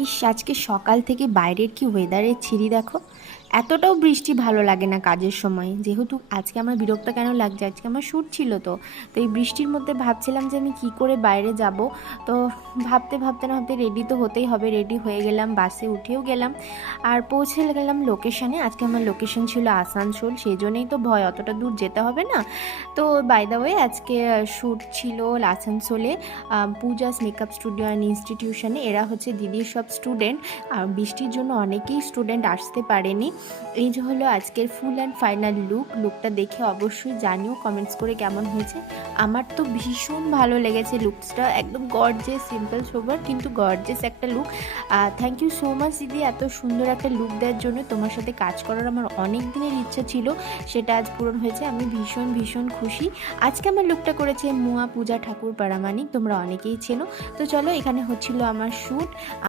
ইস, আজকে সকাল থেকে বাইরের কি ওয়েদারের ছিরি দেখো। এতটাও বৃষ্টি ভালো লাগে না কাজের সময়, যেহেতু আজকে আমার বিরক্ত কেন লাগছে, আজকে আমার শ্যুট ছিল। তো এই বৃষ্টির মধ্যে ভাবছিলাম যে আমি কি করে বাইরে যাব। তো ভাবতে ভাবতে না ভাবতে রেডি তো হতেই হবে, রেডি হয়ে গেলাম, বাসে উঠেও গেলাম আর পৌঁছে গেলাম লোকেশানে। আজকে আমার লোকেশন ছিল আসানসোল, সেই জন্যই তো ভয়, অতটা দূর যেতে হবে না। তো বাই দ্য ওয়ে আজকে শ্যুট ছিল আসানসোলে, পূজাস মেকআপ স্টুডিও অ্যান্ড ইনস্টিটিউশনে। এরা হচ্ছে দিদির সব স্টুডেন্ট, আর বৃষ্টির জন্য অনেকেই স্টুডেন্ট আসতে পারেনি। এই যে হলো আজকের ফুল অ্যান্ড ফাইনাল লুকটা দেখে অবশ্যই জানিও কমেন্টস করে কেমন হয়েছে। আমার তো ভীষণ ভালো লেগেছে লুকসটা, একদম গর্জেস, সিম্পল সোবার কিন্তু গর্জেস একটা look. Thank you so much দিদি, এত সুন্দর একটা লুক দেওয়ার জন্য। তোমার সাথে কাজ করার আমার অনেক দিনের ইচ্ছা ছিল, সেটা আজ পূরণ হয়েছে। আমি ভীষণ ভীষণ খুশি। আজকে আমার লুকটা করেছে মুয়া পূজা ঠাকুর পারামানিক, তোমরা অনেকেই চেনো। তো চলো, এখানে হচ্ছিল আমার শ্যুট।